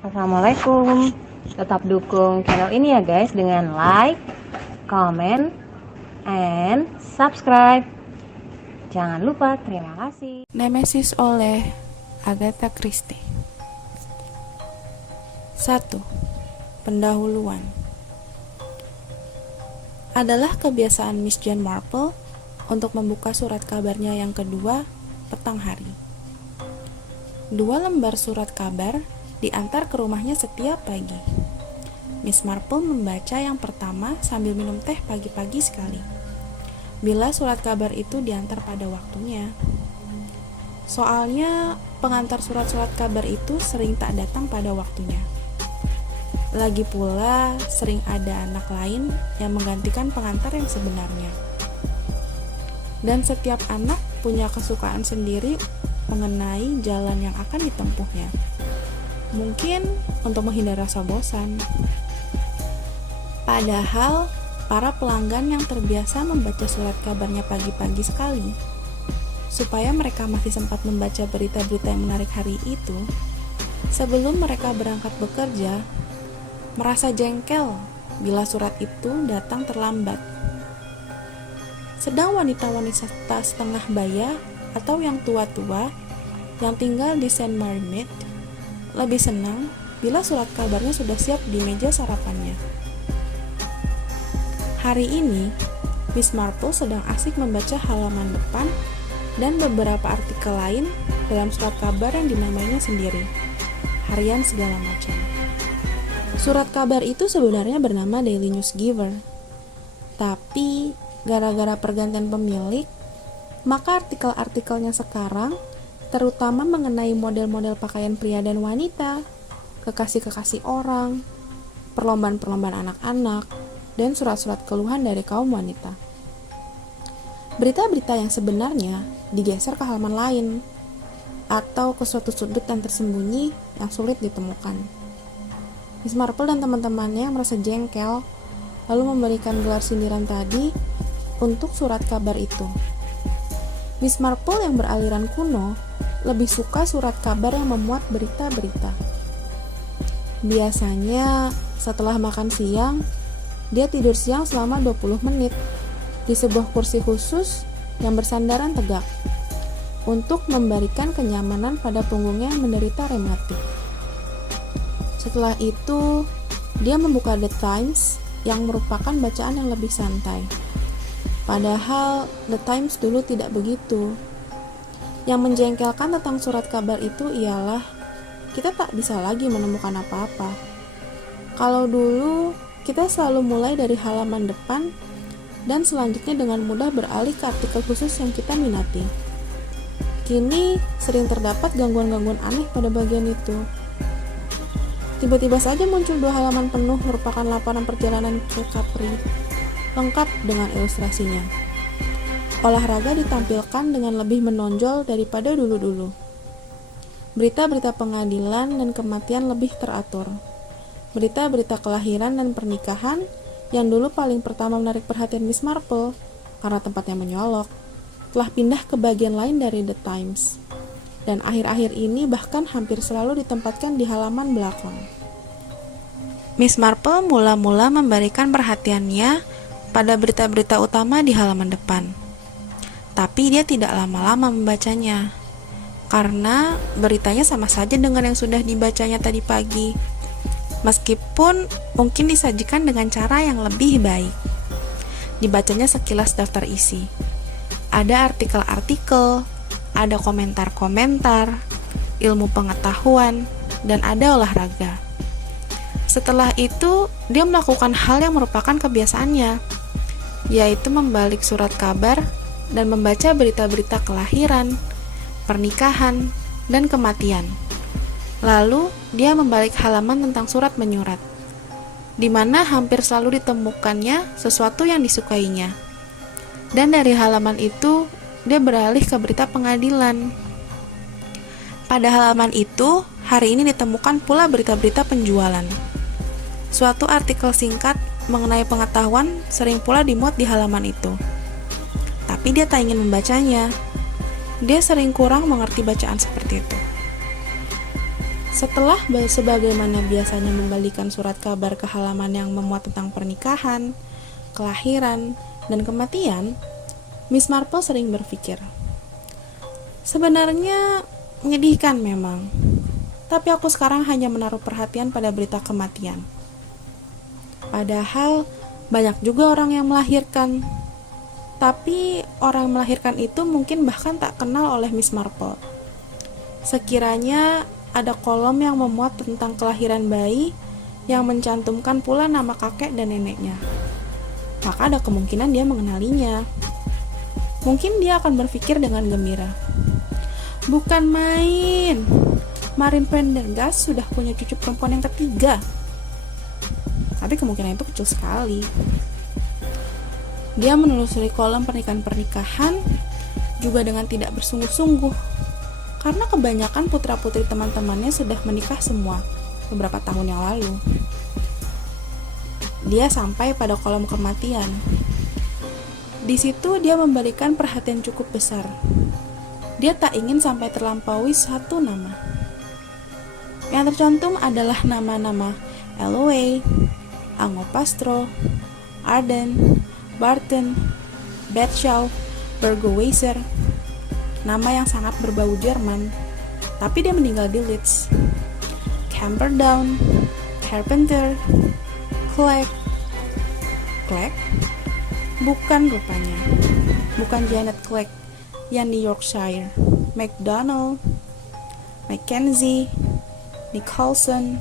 Assalamualaikum. Tetap dukung channel ini ya guys dengan like, comment, and subscribe. Jangan lupa, terima kasih. Nemesis oleh Agatha Christie. 1. Pendahuluan. Adalah kebiasaan Miss Jane Marple untuk membuka surat kabarnya yang kedua petang hari. 2 lembar surat kabar diantar ke rumahnya setiap pagi. Miss Marple membaca yang pertama sambil minum teh pagi-pagi sekali. Bila surat kabar itu diantar pada waktunya. Soalnya pengantar surat-surat kabar itu sering tak datang pada waktunya. Lagi pula sering ada anak lain yang menggantikan pengantar yang sebenarnya. Dan setiap anak punya kesukaan sendiri mengenai jalan yang akan ditempuhnya. Mungkin untuk menghindar rasa bosan. Padahal para pelanggan yang terbiasa membaca surat kabarnya pagi-pagi sekali, supaya mereka masih sempat membaca berita-berita yang menarik hari itu, sebelum mereka berangkat bekerja, merasa jengkel bila surat itu datang terlambat. Sedang wanita-wanita setengah baya atau yang tua-tua yang tinggal di Saint Marmite lebih senang bila surat kabarnya sudah siap di meja sarapannya. Hari ini, Miss Marple sedang asik membaca halaman depan dan beberapa artikel lain dalam surat kabar yang dinamainya sendiri, harian segala macam. Surat kabar itu sebenarnya bernama Daily News Giver, tapi gara-gara pergantian pemilik, maka artikel-artikelnya sekarang terutama mengenai model-model pakaian pria dan wanita, kekasih-kekasih orang, perlombaan-perlombaan anak-anak, dan surat-surat keluhan dari kaum wanita. Berita-berita yang sebenarnya digeser ke halaman lain, atau ke suatu sudut yang tersembunyi yang sulit ditemukan. Miss Marple dan teman-temannya merasa jengkel, lalu memberikan gelar sindiran tadi untuk surat kabar itu. Miss Marple yang beraliran kuno lebih suka surat kabar yang memuat berita-berita. Biasanya setelah makan siang, dia tidur siang selama 20 menit di sebuah kursi khusus yang bersandaran tegak untuk memberikan kenyamanan pada punggungnya yang menderita rematik. Setelah itu, dia membuka The Times yang merupakan bacaan yang lebih santai. Padahal The Times dulu tidak begitu. Yang menjengkelkan tentang surat kabar itu ialah kita tak bisa lagi menemukan apa-apa. Kalau dulu kita selalu mulai dari halaman depan dan selanjutnya dengan mudah beralih ke artikel khusus yang kita minati. Kini sering terdapat gangguan-gangguan aneh pada bagian itu. Tiba-tiba saja muncul 2 halaman penuh merupakan laporan perjalanan ke Capri, lengkap dengan ilustrasinya. Olahraga ditampilkan dengan lebih menonjol daripada dulu-dulu. Berita-berita pengadilan dan kematian lebih teratur. Berita-berita kelahiran dan pernikahan yang dulu paling pertama menarik perhatian Miss Marple karena tempatnya menyolok, telah pindah ke bagian lain dari The Times. Dan akhir-akhir ini bahkan hampir selalu ditempatkan di halaman belakang. Miss Marple mula-mula memberikan perhatiannya pada berita-berita utama di halaman depan. Tapi dia tidak lama-lama membacanya, karena beritanya sama saja dengan yang sudah dibacanya tadi pagi, meskipun mungkin disajikan dengan cara yang lebih baik. Dibacanya sekilas daftar isi. Ada artikel-artikel, ada komentar-komentar, ilmu pengetahuan, dan ada olahraga. Setelah itu, dia melakukan hal yang merupakan kebiasaannya, yaitu membalik surat kabar dan membaca berita-berita kelahiran, pernikahan, dan kematian. Lalu, dia membalik halaman tentang surat menyurat, di mana hampir selalu ditemukannya sesuatu yang disukainya. Dan dari halaman itu, dia beralih ke berita pengadilan. Pada halaman itu, hari ini ditemukan pula berita-berita penjualan. Suatu artikel singkat mengenai pengetahuan sering pula dimuat di halaman itu. Tapi dia tak ingin membacanya. Dia sering kurang mengerti bacaan seperti itu. Setelah sebagaimana biasanya membalikan surat kabar ke halaman yang memuat tentang pernikahan, kelahiran, dan kematian, Miss Marple sering berpikir, sebenarnya menyedihkan memang, tapi aku sekarang hanya menaruh perhatian pada berita kematian. Padahal banyak juga orang yang melahirkan, tapi orang yang melahirkan itu mungkin bahkan tak kenal oleh Miss Marple. Sekiranya ada kolom yang memuat tentang kelahiran bayi yang mencantumkan pula nama kakek dan neneknya, maka ada kemungkinan dia mengenalinya. Mungkin dia akan berpikir dengan gembira, bukan main, Marin Prendergast sudah punya cucu perempuan yang ketiga. Tapi kemungkinan itu kecil sekali. Dia menelusuri kolom pernikahan-pernikahan juga dengan tidak bersungguh-sungguh, karena kebanyakan putra-putri teman-temannya sudah menikah semua beberapa tahun yang lalu. Dia sampai pada kolom kematian. Di situ dia memberikan perhatian cukup besar. Dia tak ingin sampai terlampaui satu nama. Yang tercantum adalah nama-nama Alloway, Angopastro, Arden, Barton, Betshaw, Bergoweiser. Nama yang sangat berbau Jerman, tapi dia meninggal di Leeds. Camperdown, Carpenter, Clegg. Bukan rupanya. Bukan Janet Clegg yang di Yorkshire. MacDonald, Mackenzie, Nicholson.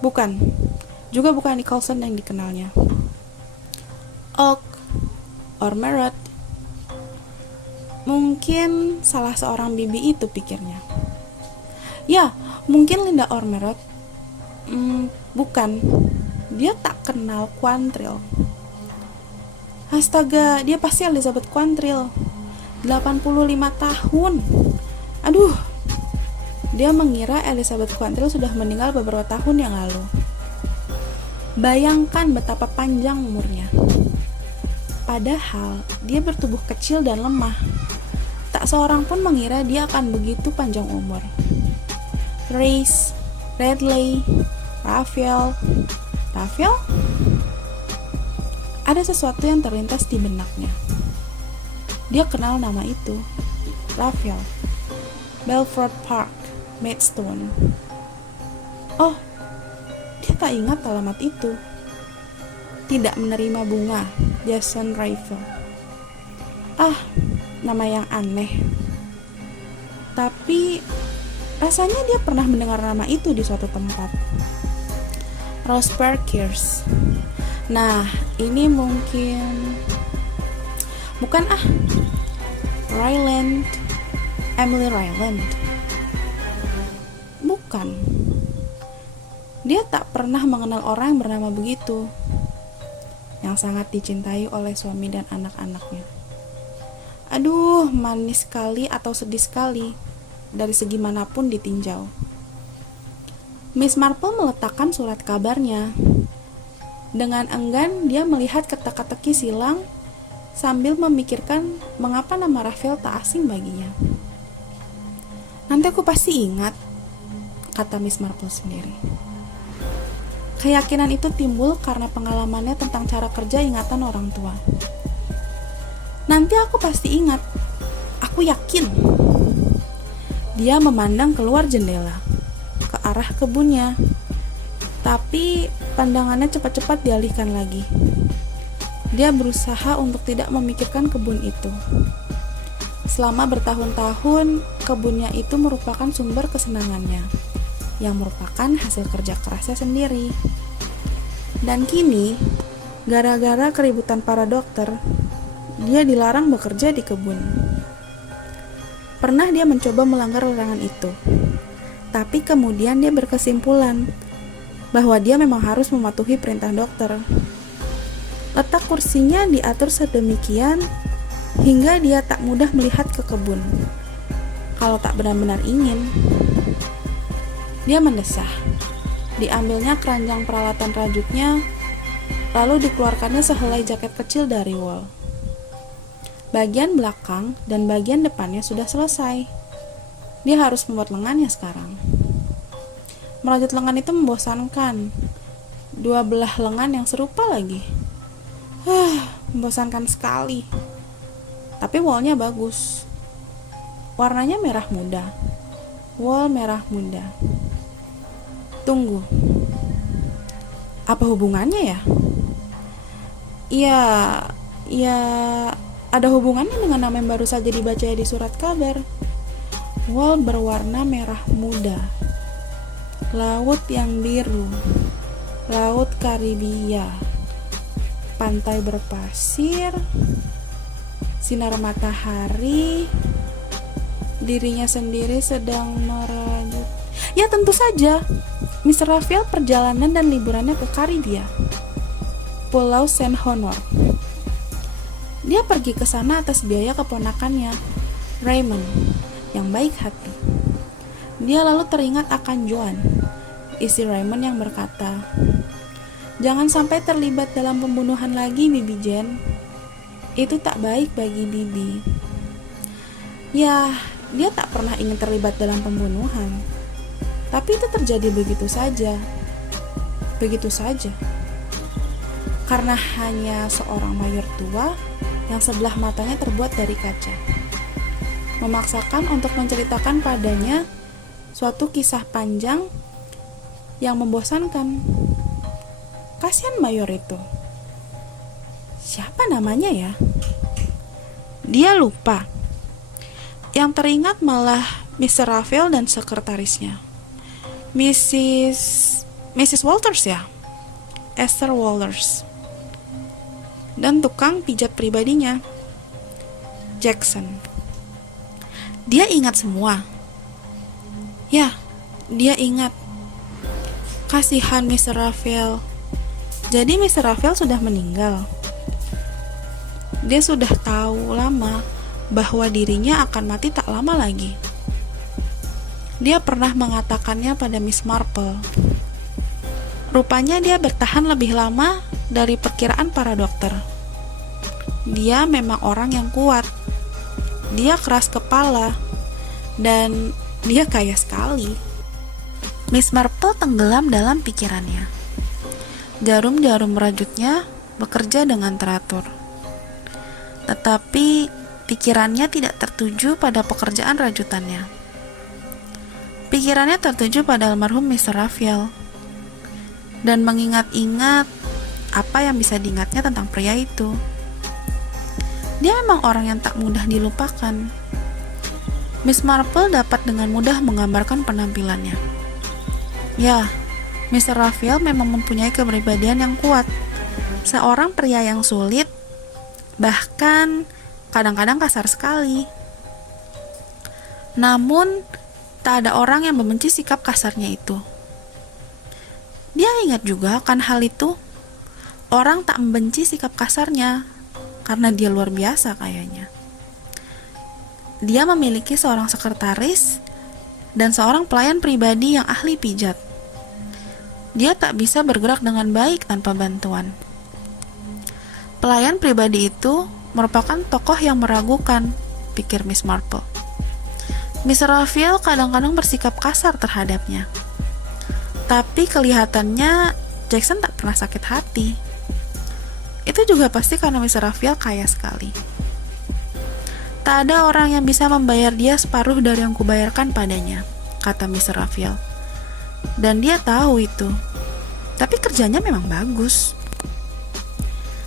Bukan. Juga bukan Nicholson yang dikenalnya. Oak, Ormerod. Mungkin salah seorang bibi itu, pikirnya. Ya, mungkin Linda Ormerod. Bukan. Dia tak kenal Quantrill. Astaga, dia pasti Elizabeth Quantrill. 85 tahun. Aduh. Dia mengira Elizabeth Quantrill sudah meninggal beberapa tahun yang lalu. Bayangkan betapa panjang umurnya. Padahal dia bertubuh kecil dan lemah. Tak seorang pun mengira dia akan begitu panjang umur. Race, Radley, Raphael. Ada sesuatu yang terlintas di benaknya. Dia kenal nama itu. Raphael. Belford Park, Maidstone. Oh, dia tak ingat alamat itu. Tidak menerima bunga, Jason Rifle. Nama yang aneh. Tapi rasanya dia pernah mendengar nama itu di suatu tempat. Rose Parkers. Nah, ini mungkin bukan Ryland, Emily Ryland. Bukan. Dia tak pernah mengenal orang yang bernama begitu, yang sangat dicintai oleh suami dan anak-anaknya. Aduh, manis sekali atau sedih sekali dari segi manapun ditinjau. Miss Marple meletakkan surat kabarnya. Dengan enggan dia melihat teka-teki silang sambil memikirkan mengapa nama Raphael tak asing baginya. Nanti aku pasti ingat, kata Miss Marple sendiri. Keyakinan itu timbul karena pengalamannya tentang cara kerja ingatan orang tua. Nanti aku pasti ingat, aku yakin. Dia memandang keluar jendela, ke arah kebunnya. Tapi pandangannya cepat-cepat dialihkan lagi. Dia berusaha untuk tidak memikirkan kebun itu. Selama bertahun-tahun, kebunnya itu merupakan sumber kesenangannya, yang merupakan hasil kerja kerasnya sendiri. Dan kini, gara-gara keributan para dokter, dia dilarang bekerja di kebun. Pernah dia mencoba melanggar larangan itu, tapi kemudian dia berkesimpulan bahwa dia memang harus mematuhi perintah dokter. Letak kursinya diatur sedemikian hingga dia tak mudah melihat ke kebun. Kalau tak benar-benar ingin, dia mendesah. Diambilnya keranjang peralatan rajutnya, lalu dikeluarkannya sehelai jaket kecil dari wol. Bagian belakang dan bagian depannya sudah selesai. Dia harus membuat lengannya sekarang. Merajut lengan itu membosankan. Dua belah lengan yang serupa lagi. Membosankan sekali. Tapi wallnya bagus. Warnanya merah muda. Wall merah muda. Tunggu. Apa hubungannya ya? Ya, ada hubungannya dengan nama yang baru saja dibaca di surat kabar. Wall berwarna merah muda. Laut yang biru. Laut Karibia. Pantai berpasir. Sinar matahari. Dirinya sendiri sedang merajut. Ya tentu saja, Mr. Raphael perjalanan dan liburannya ke Karibia, Pulau Saint Honor. Dia pergi ke sana atas biaya keponakannya, Raymond, yang baik hati. Dia lalu teringat akan Joan, istri Raymond yang berkata, "Jangan sampai terlibat dalam pembunuhan lagi, Bibi Jane. Itu tak baik bagi Bibi." Ya, dia tak pernah ingin terlibat dalam pembunuhan. Tapi itu terjadi begitu saja. Begitu saja. Karena hanya seorang mayor tua yang sebelah matanya terbuat dari kaca. Memaksakan untuk menceritakan padanya suatu kisah panjang yang membosankan. Kasihan mayor itu. Siapa namanya ya? Dia lupa. Yang teringat malah Mr. Raphael dan sekretarisnya. Mrs. Walters ya? Esther Walters. Dan tukang pijat pribadinya, Jackson. Dia ingat semua. Ya, dia ingat. Kasihan Mr. Raphael. Jadi Mr. Raphael sudah meninggal. Dia sudah tahu lama bahwa dirinya akan mati tak lama lagi. Dia pernah mengatakannya pada Miss Marple. Rupanya dia bertahan lebih lama dari perkiraan para dokter. Dia memang orang yang kuat. Dia keras kepala. Dan dia kaya sekali. Miss Marple tenggelam dalam pikirannya. Jarum-jarum rajutnya bekerja dengan teratur. Tetapi pikirannya tidak tertuju pada pekerjaan rajutannya. Pikirannya tertuju pada almarhum Mr. Raphael dan mengingat-ingat apa yang bisa diingatnya tentang pria itu. Dia memang orang yang tak mudah dilupakan. Miss Marple dapat dengan mudah menggambarkan penampilannya. Ya, Mr. Raphael memang mempunyai kepribadian yang kuat. Seorang pria yang sulit, bahkan kadang-kadang kasar sekali. Namun, tak ada orang yang membenci sikap kasarnya itu. Dia ingat juga akan hal itu. Orang tak membenci sikap kasarnya karena dia luar biasa kayaknya. Dia memiliki seorang sekretaris dan seorang pelayan pribadi yang ahli pijat. Dia tak bisa bergerak dengan baik tanpa bantuan. Pelayan pribadi itu merupakan tokoh yang meragukan, pikir Miss Marple. Mr. Raphael kadang-kadang bersikap kasar terhadapnya. Tapi kelihatannya Jackson tak pernah sakit hati. Itu juga pasti karena Mr. Raphael kaya sekali. Tak ada orang yang bisa membayar dia separuh dari yang kubayarkan padanya, kata Mr. Raphael. Dan dia tahu itu. Tapi kerjanya memang bagus.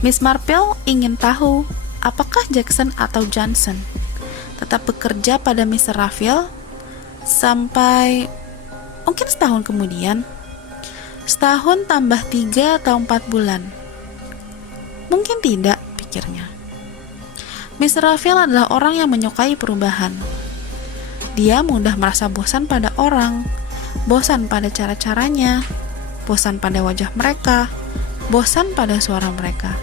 Miss Marple ingin tahu apakah Jackson atau Johnson tetap bekerja pada Mr. Raphael sampai mungkin setahun kemudian. Setahun tambah 3 atau 4 bulan. Mungkin tidak, pikirnya. Mr. Raphael adalah orang yang menyukai perubahan. Dia mudah merasa bosan pada orang, bosan pada cara-caranya, bosan pada wajah mereka, bosan pada suara mereka.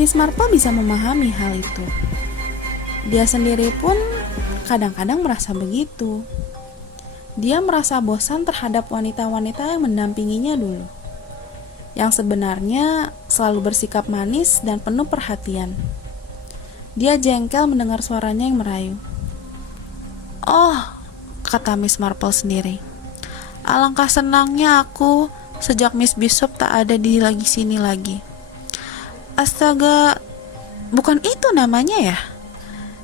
Miss Marple bisa memahami hal itu. Dia sendiri pun kadang-kadang merasa begitu. Dia merasa bosan terhadap wanita-wanita yang mendampinginya dulu, yang sebenarnya selalu bersikap manis dan penuh perhatian. Dia jengkel mendengar suaranya yang merayu. "Oh," kata Miss Marple sendiri. "Alangkah senangnya aku sejak Miss Bishop tak ada di sini lagi. Astaga, bukan itu namanya ya?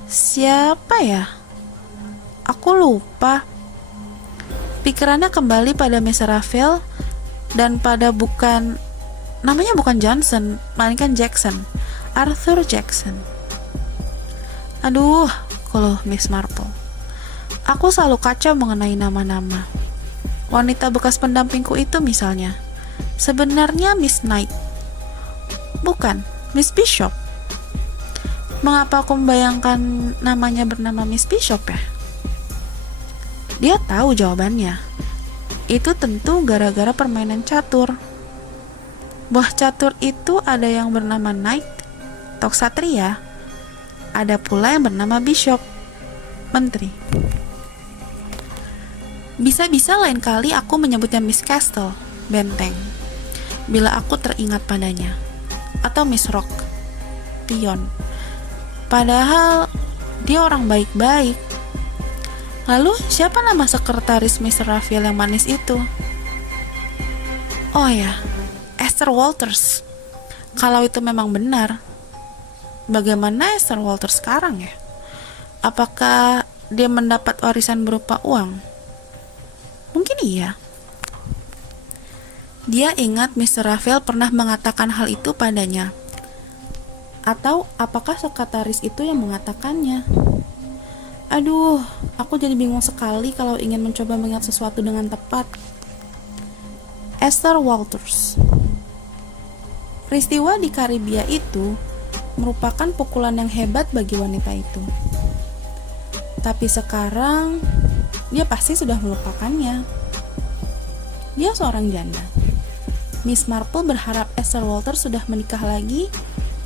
Siapa ya? Aku lupa." Pikirannya kembali pada Miss Raphael dan pada namanya bukan Johnson, melainkan Jackson, Arthur Jackson. Aduh, keluh Miss Marple. Aku selalu kacau mengenai nama-nama. Wanita bekas pendampingku itu misalnya, sebenarnya Miss Knight, bukan Miss Bishop. Mengapa aku membayangkan namanya bernama Miss Bishop ya? Dia tahu jawabannya. Itu tentu gara-gara permainan catur. Buah catur itu ada yang bernama Knight, Toksatria. Ada pula yang bernama Bishop, Menteri. Bisa-bisa lain kali aku menyebutnya Miss Castle, Benteng, bila aku teringat padanya. Atau Miss Rock, Pion. Padahal dia orang baik-baik. Lalu siapa nama sekretaris Miss Raphael yang manis itu? Oh ya, Esther Walters. Kalau itu memang benar, bagaimana Esther Walters sekarang ya? Apakah dia mendapat warisan berupa uang? Mungkin iya. Dia ingat Mr. Raphael pernah mengatakan hal itu padanya. Atau apakah sekretaris itu yang mengatakannya? Aduh, aku jadi bingung sekali kalau ingin mencoba mengingat sesuatu dengan tepat. Esther Walters. Peristiwa di Karibia itu merupakan pukulan yang hebat bagi wanita itu. Tapi sekarang, dia pasti sudah melupakannya. Dia seorang janda. Miss Marple berharap Esther Walters sudah menikah lagi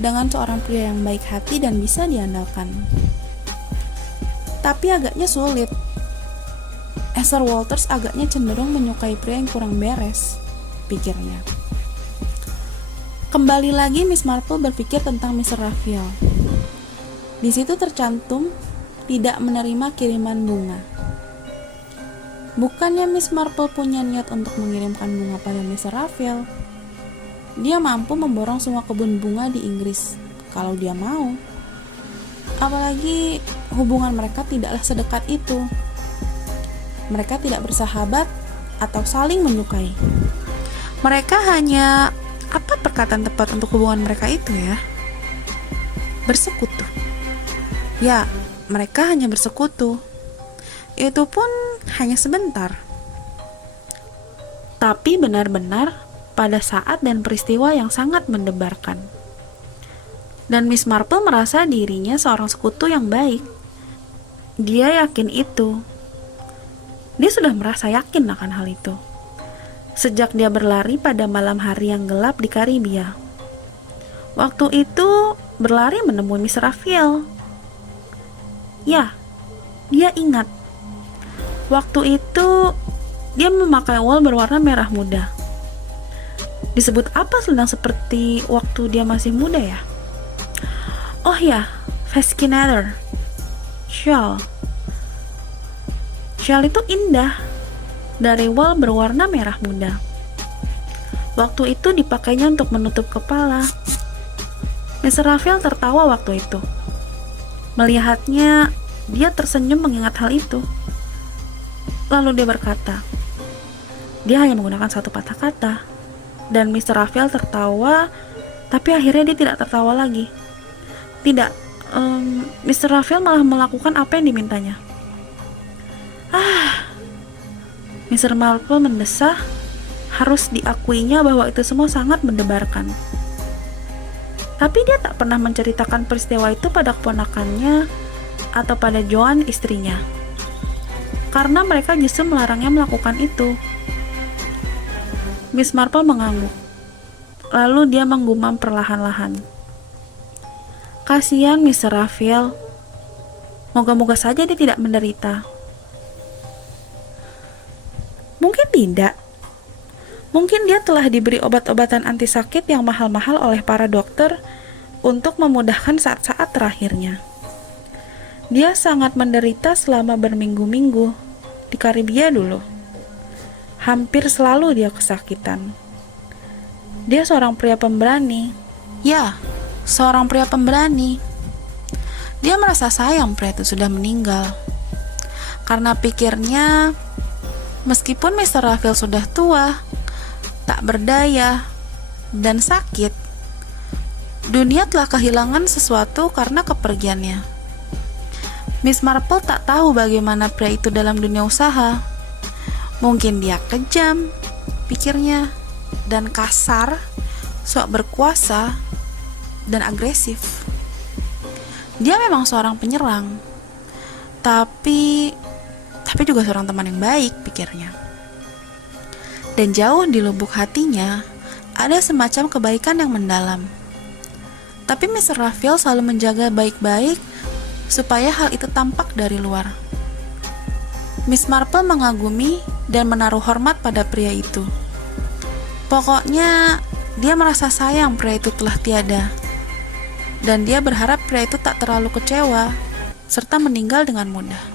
dengan seorang pria yang baik hati dan bisa diandalkan. Tapi agaknya sulit. Esther Walters agaknya cenderung menyukai pria yang kurang beres, pikirnya. Kembali lagi Miss Marple berpikir tentang Mr. Raphael. Di situ tercantum tidak menerima kiriman bunga. Bukannya Miss Marple punya niat untuk mengirimkan bunga pada Mr. Raphael. Dia mampu memborong semua kebun bunga di Inggris kalau dia mau. Apalagi hubungan mereka tidaklah sedekat itu. Mereka tidak bersahabat atau saling menyukai. Mereka hanya, apa perkataan tepat untuk hubungan mereka itu ya? Bersekutu. Ya, mereka hanya bersekutu. Itu pun hanya sebentar. Tapi benar-benar pada saat dan peristiwa yang sangat mendebarkan. Dan Miss Marple merasa dirinya seorang sekutu yang baik. Dia yakin itu. Dia sudah merasa yakin akan hal itu sejak dia berlari pada malam hari yang gelap di Karibia. Waktu itu berlari menemui Miss Raphael. Ya, dia ingat. Waktu itu dia memakai wol berwarna merah muda. Disebut apa selendang seperti waktu dia masih muda ya? Oh ya, Fascinator. Shawl itu indah, dari wol berwarna merah muda. Waktu itu dipakainya untuk menutup kepala. Mr. Raphael tertawa waktu itu. Melihatnya, dia tersenyum mengingat hal itu. Lalu dia berkata, dia hanya menggunakan satu patah kata. Dan Mr. Raphael tertawa, tapi akhirnya dia tidak tertawa lagi. Tidak, Mr. Raphael malah melakukan apa yang dimintanya. Mr. Marple mendesah. Harus diakuinya bahwa itu semua sangat mendebarkan. Tapi dia tak pernah menceritakan peristiwa itu pada keponakannya atau pada Joan istrinya, karena mereka justru melarangnya melakukan itu. Miss Marple mengangguk. Lalu dia menggumam perlahan-lahan. Kasihan Mr. Raphael. Moga-moga saja dia tidak menderita. Mungkin tidak. Mungkin dia telah diberi obat-obatan anti sakit yang mahal-mahal oleh para dokter untuk memudahkan saat-saat terakhirnya. Dia sangat menderita selama berminggu-minggu di Karibia dulu. Hampir selalu dia kesakitan. Dia seorang pria pemberani. Ya, seorang pria pemberani. Dia merasa sayang pria itu sudah meninggal. Karena pikirnya, meskipun Mr. Raphael sudah tua, tak berdaya, dan sakit, dunia telah kehilangan sesuatu karena kepergiannya. Miss Marple tak tahu bagaimana pria itu dalam dunia usaha. Mungkin dia kejam, pikirnya, dan kasar, sok berkuasa, dan agresif. Dia memang seorang penyerang, tapi juga seorang teman yang baik, pikirnya. Dan jauh di lubuk hatinya, ada semacam kebaikan yang mendalam. Tapi Mr. Raphael selalu menjaga baik-baik supaya hal itu tampak dari luar. Miss Marple mengagumi dan menaruh hormat pada pria itu. Pokoknya, dia merasa sayang pria itu telah tiada. Dan dia berharap pria itu tak terlalu kecewa, serta meninggal dengan mudah.